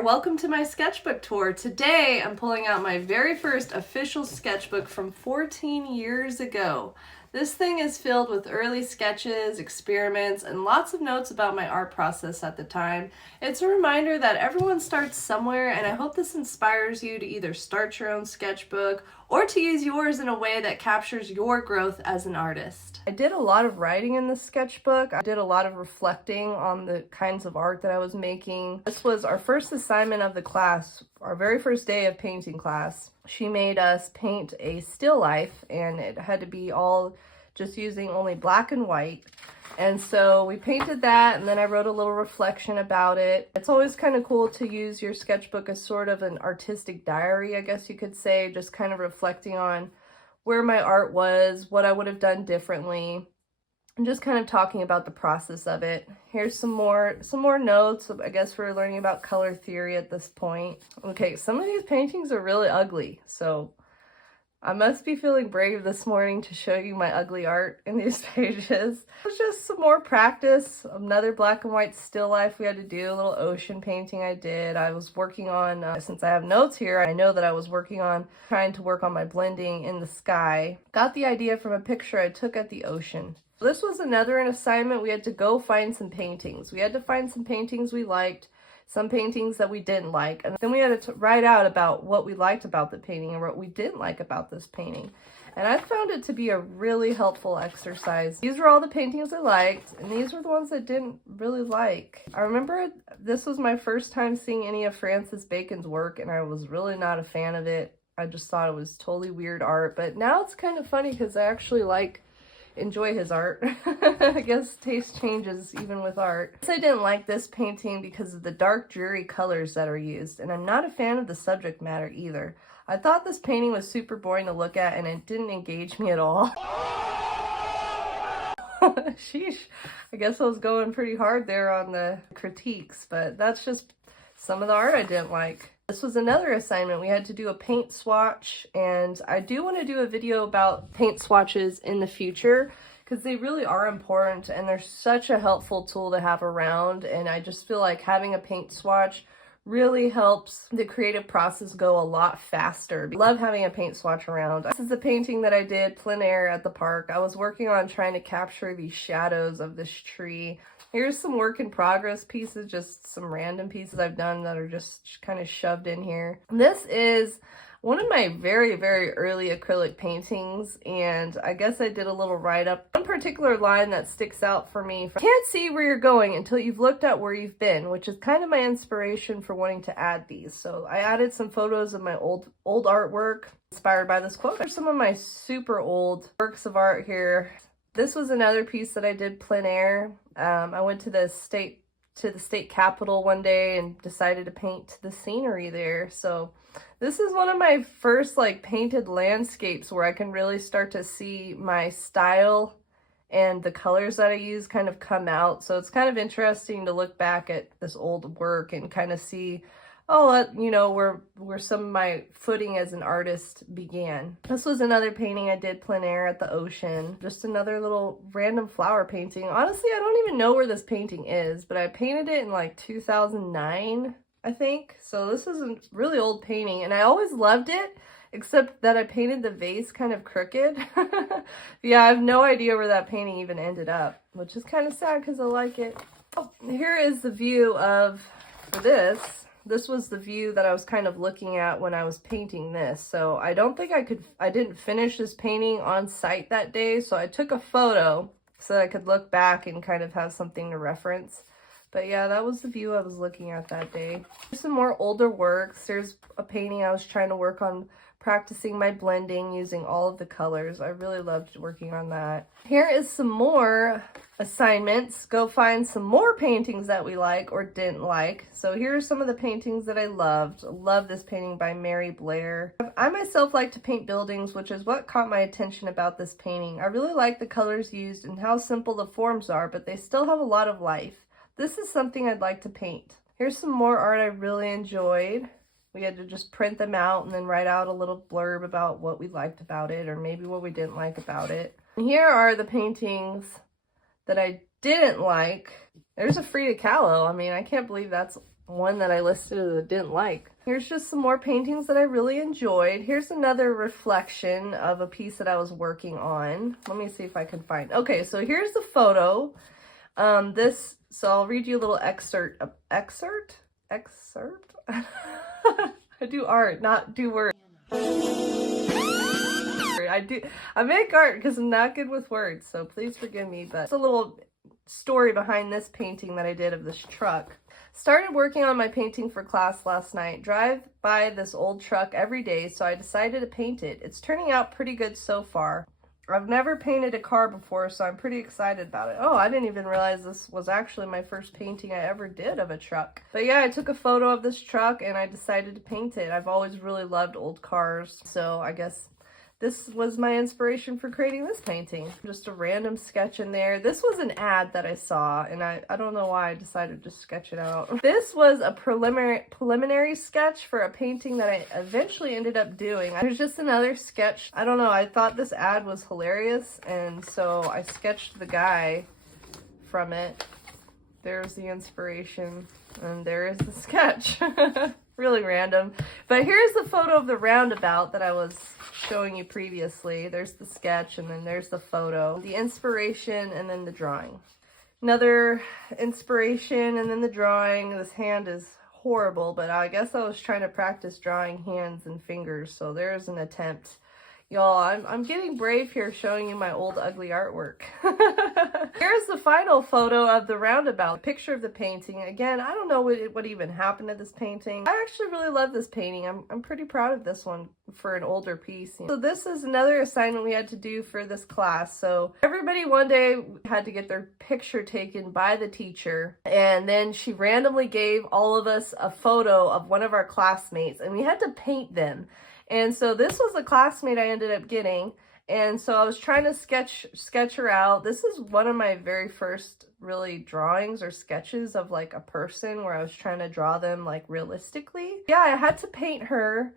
there! Welcome to my sketchbook tour. Today I'm pulling out my very first official sketchbook from 14 years ago. This thing is filled with early sketches, experiments, and lots of notes about my art process at the time. It's a reminder that everyone starts somewhere, and I hope this inspires you to either start your own sketchbook or to use yours in a way that captures your growth as an artist. I did a lot of writing in this sketchbook. I did a lot of reflecting on the kinds of art that I was making. This was our first assignment of the class, our very first day of painting class. She made us paint a still life, and it had to be all just using only black and white. And so we painted that, and then I wrote a little reflection about it. It's always kind of cool to use your sketchbook as sort of an artistic diary, I guess you could say, just kind of reflecting on where my art was, what I would have done differently, and just kind of talking about the process of it. Here's some more notes. I guess we're learning about color theory at this point. Okay, some of these paintings are really ugly, so I must be feeling brave this morning to show you my ugly art in these pages. It's just some more practice. Another black and white still life we had to do, a little ocean painting I did. I was working on, since I have notes here, I know that I was working on trying to work on my blending in the sky. Got the idea from a picture I took at the ocean. This was another assignment. We had to go find some paintings. We had to find some paintings we liked, some paintings that we didn't like, and then we had to write out about what we liked about the painting and what we didn't like about this painting. And I found it to be a really helpful exercise. These were all the paintings I liked, and these were the ones I didn't really like. I remember this was my first time seeing any of Francis Bacon's work, and I was really not a fan of it. I just thought it was totally weird art, but now it's kind of funny because I actually enjoy his art. I guess taste changes even with art. I didn't like this painting because of the dark, dreary colors that are used, and I'm not a fan of the subject matter either. I thought this painting was super boring to look at, and it didn't engage me at all. Sheesh. I guess I was going pretty hard there on the critiques, but that's just some of the art I didn't like. This was another assignment. We had to do a paint swatch, and I do want to do a video about paint swatches in the future because they really are important and they're such a helpful tool to have around, and I just feel like having a paint swatch really helps the creative process go a lot faster. I love having a paint swatch around. This is a painting that I did plein air at the park. I was working on trying to capture these shadows of this tree. Here's some work in progress pieces, just some random pieces I've done that are just kind of shoved in here. This is one of my very, very early acrylic paintings, and I guess I did a little write-up. One particular line that sticks out for me: can't see where you're going until you've looked at where you've been, which is kind of my inspiration for wanting to add these. So I added some photos of my old artwork inspired by this quote. There's some of my super old works of art here. This was another piece that I did plein air. I went to the state capitol one day and decided to paint the scenery there. So this is one of my first painted landscapes where I can really start to see my style and the colors that I use kind of come out. So it's kind of interesting to look back at this old work and kind of see, oh, you know, where some of my footing as an artist began. This was another painting I did plein air at the ocean. Just another little random flower painting. Honestly, I don't even know where this painting is, but I painted it in 2009, I think. So this is a really old painting, and I always loved it, except that I painted the vase kind of crooked. Yeah, I have no idea where that painting even ended up, which is kind of sad because I like it. Oh, here is the view for this. This was the view that I was kind of looking at when I was painting this. So I don't think I didn't finish this painting on site that day. So I took a photo so that I could look back and kind of have something to reference. But yeah, that was the view I was looking at that day. Some more older works. There's a painting I was trying to work on practicing my blending using all of the colors. I really loved working on that. Here is some more assignments. Go find some more paintings that we like or didn't like. So here are some of the paintings that I loved. Love this painting by Mary Blair. I myself like to paint buildings, which is what caught my attention about this painting. I really like the colors used and how simple the forms are, but they still have a lot of life. This is something I'd like to paint. Here's some more art I really enjoyed. We had to just print them out and then write out a little blurb about what we liked about it or maybe what we didn't like about it. And here are the paintings that I didn't like. There's a Frida Kahlo. I mean, I can't believe that's one that I listed that I didn't like. Here's just some more paintings that I really enjoyed. Here's another reflection of a piece that I was working on. Let me see if I can find. Okay, so here's the photo. So I'll read you a little excerpt. Excerpt? I do art, not do words. I make art because I'm not good with words, so please forgive me, but it's a little story behind this painting that I did of this truck. Started working on my painting for class last night. Drive by this old truck every day, so I decided to paint it. It's turning out pretty good so far. I've never painted a car before, so I'm pretty excited about it. Oh, I didn't even realize this was actually my first painting I ever did of a truck. But yeah, I took a photo of this truck and I decided to paint it. I've always really loved old cars, so I guess this was my inspiration for creating this painting. Just a random sketch in there. This was an ad that I saw, and I don't know why I decided to sketch it out. This was a preliminary sketch for a painting that I eventually ended up doing. There's just another sketch. I don't know, I thought this ad was hilarious, and so I sketched the guy from it. There's the inspiration, and there is the sketch. Really random. But here's the photo of the roundabout that I was showing you previously. There's the sketch, and then there's the photo, the inspiration, and then the drawing. Another inspiration, and then the drawing. This hand is horrible, but I guess I was trying to practice drawing hands and fingers, so there's an attempt. Y'all, I'm getting brave here showing you my old ugly artwork. Here's the final photo of the roundabout. A picture of the painting. Again, I don't know what even happened to this painting. I actually really love this painting. I'm pretty proud of this one for an older piece. So this is another assignment we had to do for this class. So everybody one day had to get their picture taken by the teacher, and then she randomly gave all of us a photo of one of our classmates, and we had to paint them. And so this was a classmate I ended up getting. And so I was trying to sketch her out. This is one of my very first really drawings or sketches of like a person where I was trying to draw them like realistically. Yeah, I had to paint her.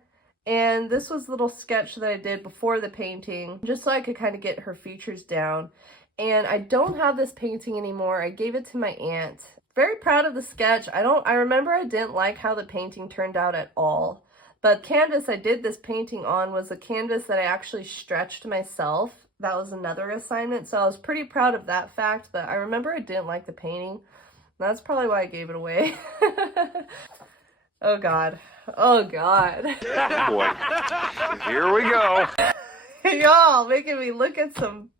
And this was a little sketch that I did before the painting, just so I could kind of get her features down. And I don't have this painting anymore. I gave it to my aunt. Very proud of the sketch. I remember I didn't like how the painting turned out at all. The canvas I did this painting on was a canvas that I actually stretched myself. That was another assignment, so I was pretty proud of that fact, but I remember I didn't like the painting. That's probably why I gave it away. Oh God. Oh God. Boy, here we go. Y'all making me look at some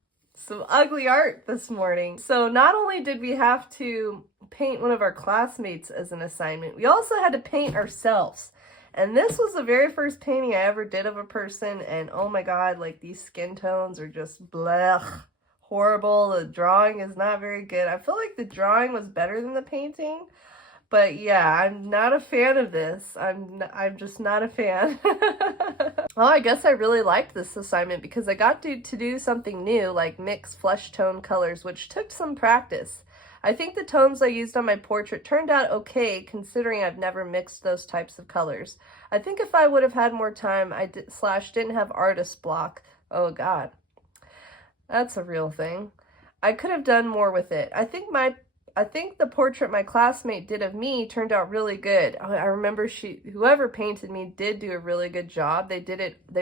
ugly art this morning. So not only did we have to paint one of our classmates as an assignment, we also had to paint ourselves. And this was the very first painting I ever did of a person, and oh my God, like these skin tones are just blech, horrible. The drawing is not very good. I feel like the drawing was better than the painting, but yeah, I'm not a fan of this. I'm just not a fan. Well, I guess I really liked this assignment because I got to do something new, like mix flesh tone colors, which took some practice. I think the tones I used on my portrait turned out okay, considering I've never mixed those types of colors. I think if I would have had more time, didn't have artist block. Oh God, that's a real thing. I could have done more with it. I think the portrait my classmate did of me turned out really good. I remember whoever painted me did do a really good job. They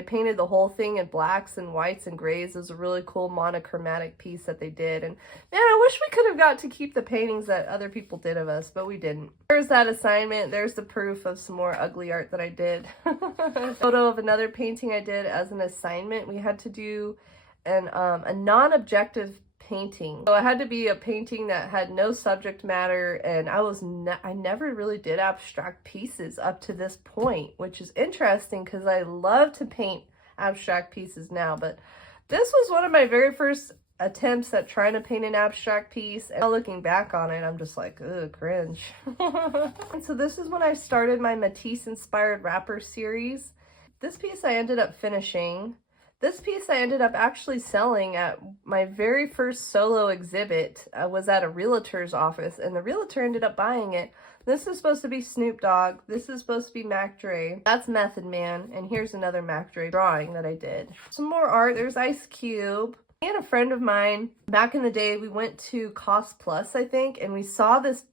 painted the whole thing in blacks and whites and grays. It was a really cool monochromatic piece that they did. And man, I wish we could have got to keep the paintings that other people did of us, but we didn't. There's that assignment. There's the proof of some more ugly art that I did. Photo of another painting I did as an assignment. We had to do a non-objective painting. So it had to be a painting that had no subject matter, and I never really did abstract pieces up to this point, which is interesting because I love to paint abstract pieces now, but this was one of my very first attempts at trying to paint an abstract piece, and looking back on it, I'm just like, ugh, cringe. And so this is when I started my Matisse-inspired wrapper series. This piece I ended up finishing. This piece I ended up actually selling at my very first solo exhibit. I was at a realtor's office, and the realtor ended up buying it. This is supposed to be Snoop Dogg. This is supposed to be Mac Dre. That's Method Man, and here's another Mac Dre drawing that I did. Some more art. There's Ice Cube. Me and a friend of mine, back in the day, we went to Cost Plus, I think, and we saw this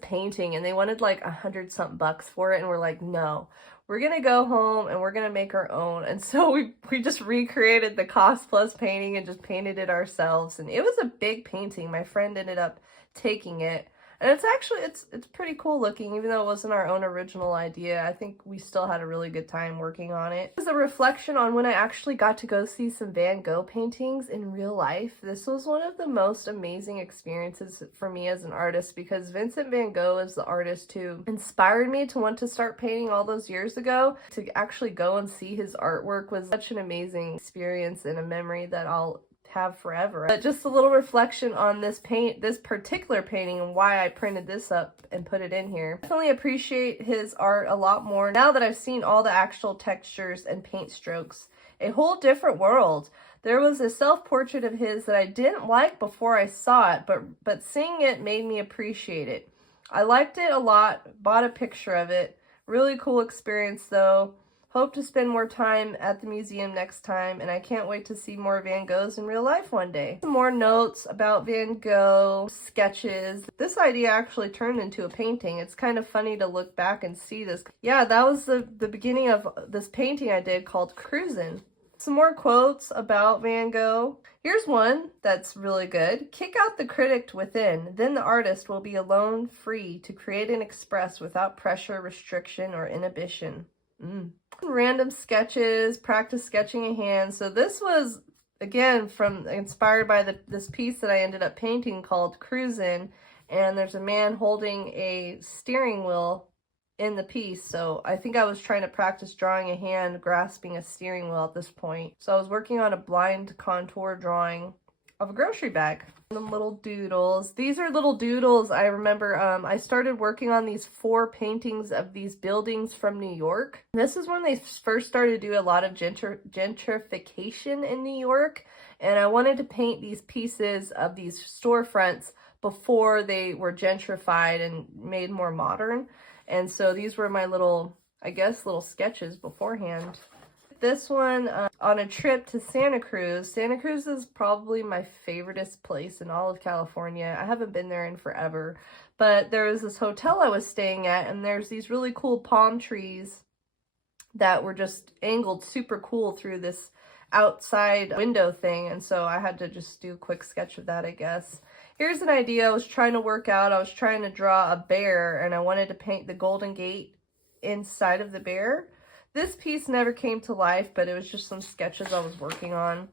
painting, and they wanted like $100 something for it, and we're like, no, we're gonna go home and we're gonna make our own. And so we just recreated the Cost Plus painting and just painted it ourselves, and it was a big painting. My friend ended up taking it. And it's actually, it's pretty cool looking, even though it wasn't our own original idea. I think we still had a really good time working on it. It was a reflection on when I actually got to go see some Van Gogh paintings in real life. This was one of the most amazing experiences for me as an artist, because Vincent Van Gogh is the artist who inspired me to want to start painting all those years ago. To actually go and see his artwork was such an amazing experience and a memory that I'll have forever. But just a little reflection on this particular painting, and why I printed this up and put it in here. Definitely appreciate his art a lot more now that I've seen all the actual textures and paint strokes. A whole different world. There was a self-portrait of his that I didn't like before I saw it, but seeing it made me appreciate it. I liked it a lot, bought a picture of it. Really cool experience though. Hope to spend more time at the museum next time, and I can't wait to see more Van Goghs in real life one day. Some more notes about Van Gogh, sketches. This idea actually turned into a painting. It's kind of funny to look back and see this. Yeah, that was the beginning of this painting I did called Cruisin'. Some more quotes about Van Gogh. Here's one that's really good. Kick out the critic within, then the artist will be alone, free to create and express without pressure, restriction, or inhibition. Random sketches, practice sketching a hand. So this was, again, inspired by this piece that I ended up painting called Cruisin', and there's a man holding a steering wheel in the piece. So I think I was trying to practice drawing a hand grasping a steering wheel at this point. So I was working on a blind contour drawing of a grocery bag. Some little doodles. These are little doodles. I remember I started working on these 4 paintings of these buildings from New York. This is when they first started to do a lot of gentrification in New York, and I wanted to paint these pieces of these storefronts before they were gentrified and made more modern. And so these were my little, I guess, little sketches beforehand. This one on a trip to Santa Cruz. Santa Cruz is probably my favoriteest place in all of California. I haven't been there in forever, but there was this hotel I was staying at, and there's these really cool palm trees that were just angled super cool through this outside window thing, and so I had to just do a quick sketch of that, I guess. Here's an idea I was trying to work out. I was trying to draw a bear, and I wanted to paint the Golden Gate inside of the bear. This piece never came to life, but it was just some sketches I was working on.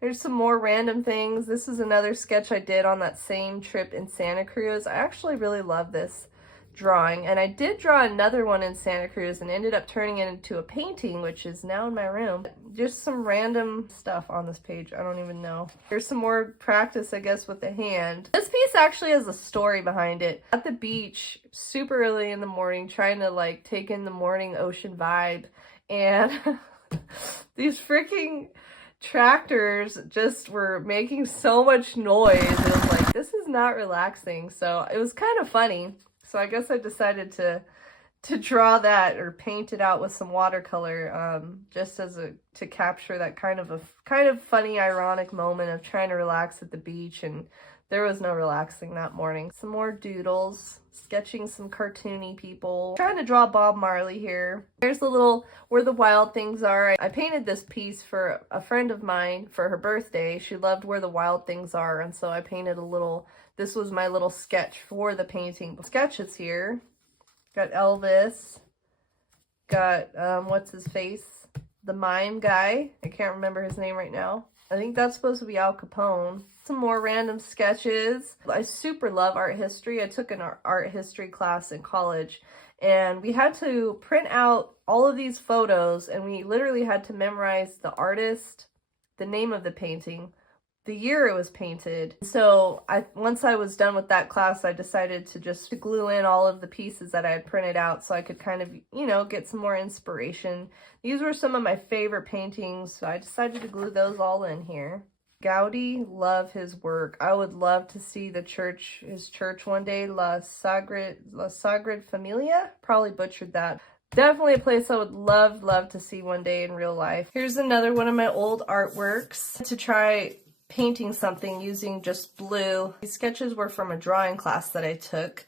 Here's some more random things. This is another sketch I did on that same trip in Santa Cruz. I actually really love this drawing, and I did draw another one in Santa Cruz and ended up turning it into a painting, which is now in my room. Just some random stuff on this page. I don't even know. Here's some more practice, I guess, with the hand. This piece actually has a story behind it. At the beach, super early in the morning, trying to like take in the morning ocean vibe, and these freaking tractors just were making so much noise. It was like, this is not relaxing. So it was kind of funny. So I guess I decided to draw that or paint it out with some watercolor, just as to capture that kind of funny, ironic moment of trying to relax at the beach, and there was no relaxing that morning. Some more doodles, sketching some cartoony people. Trying to draw Bob Marley here. Here's the little Where the Wild Things Are. I painted this piece for a friend of mine for her birthday. She loved Where the Wild Things Are, and so I painted a little. This was my little sketch for the painting. Sketches here. Got Elvis. Got, what's his face? The mime guy. I can't remember his name right now. I think that's supposed to be Al Capone. Some more random sketches. I super love art history. I took an art history class in college, and we had to print out all of these photos, and we literally had to memorize the artist, the name of the painting, the year it was painted. So once I was done with that class, I decided to just glue in all of the pieces that I had printed out so I could kind of, you know, get some more inspiration. These were some of my favorite paintings, so I decided to glue those all in here. Gaudi, love his work. I would love to see his church one day, La Sagrada Familia. Probably butchered that. Definitely a place I would love to see one day in real life. Here's another one of my old artworks to try painting something using just blue. These sketches were from a drawing class that I took.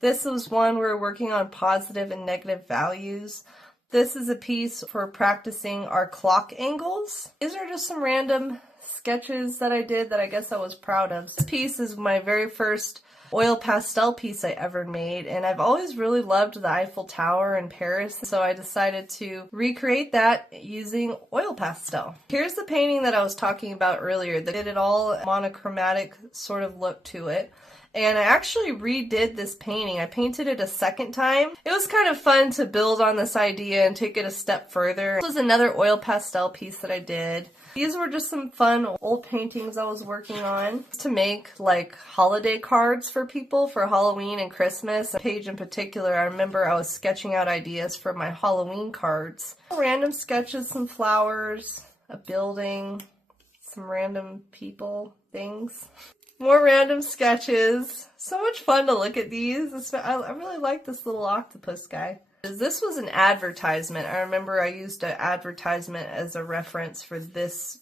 This was one where we're working on positive and negative values. This is a piece for practicing our clock angles. These are just some random sketches that I did that I guess I was proud of. This piece is my very first oil pastel piece I ever made, and I've always really loved the Eiffel Tower in Paris, so I decided to recreate that using oil pastel. Here's the painting that I was talking about earlier that did it all monochromatic sort of look to it. And I actually redid this painting. I painted it a second time. It was kind of fun to build on this idea and take it a step further. This was another oil pastel piece that I did. These were just some fun old paintings I was working on to make like holiday cards for people for Halloween and Christmas. A page in particular, I remember I was sketching out ideas for my Halloween cards. Random sketches, some flowers, a building, some random people, things. More random sketches. So much fun to look at these. I really like this little octopus guy. This was an advertisement. I remember I used an advertisement as a reference for this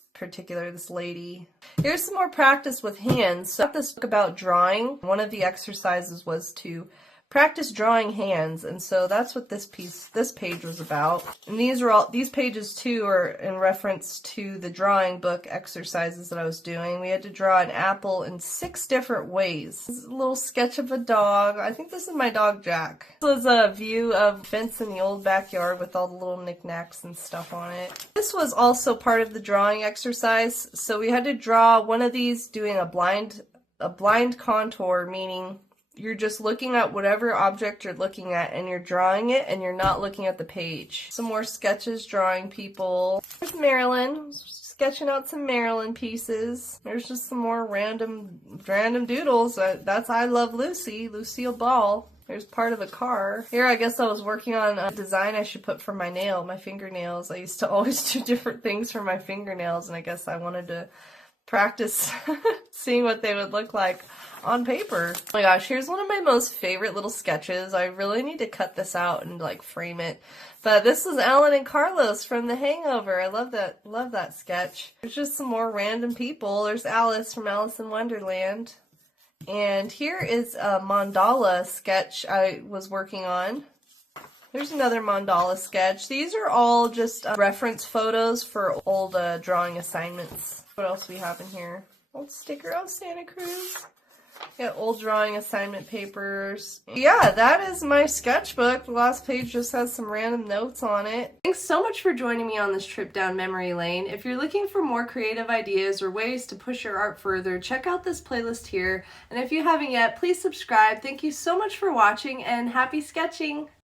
lady. Here's some more practice with hands. So I got this book about drawing. One of the exercises was to practice drawing hands, and so that's what this page was about. And these pages too are in reference to the drawing book exercises that I was doing. We had to draw an apple in 6 different ways. This is a little sketch of a dog. I think this is my dog Jack. This was a view of fence in the old backyard with all the little knickknacks and stuff on it. This was also part of the drawing exercise. So we had to draw one of these doing a blind contour, meaning you're just looking at whatever object you're looking at and you're drawing it and you're not looking at the page. Some more sketches drawing people. There's Marilyn, sketching out some Marilyn pieces. There's just some more random doodles. That's I Love Lucy, Lucille Ball. There's part of a car. Here I guess I was working on a design I should put for my fingernails. I used to always do different things for my fingernails, and I guess I wanted to practice seeing what they would look like on paper. Oh my gosh, here's one of my most favorite little sketches. I really need to cut this out and like frame it. But this is Alan and Carlos from The Hangover. I love that sketch. There's just some more random people. There's Alice from Alice in Wonderland. And here is a mandala sketch I was working on. There's another mandala sketch. These are all just reference photos for old drawing assignments. What else we have in here? Old sticker of Santa Cruz. Got old drawing assignment papers. Yeah, that is my sketchbook. The last page just has some random notes on it. Thanks so much for joining me on this trip down memory lane. If you're looking for more creative ideas or ways to push your art further, check out this playlist here. And if you haven't yet, please subscribe. Thank you so much for watching and happy sketching!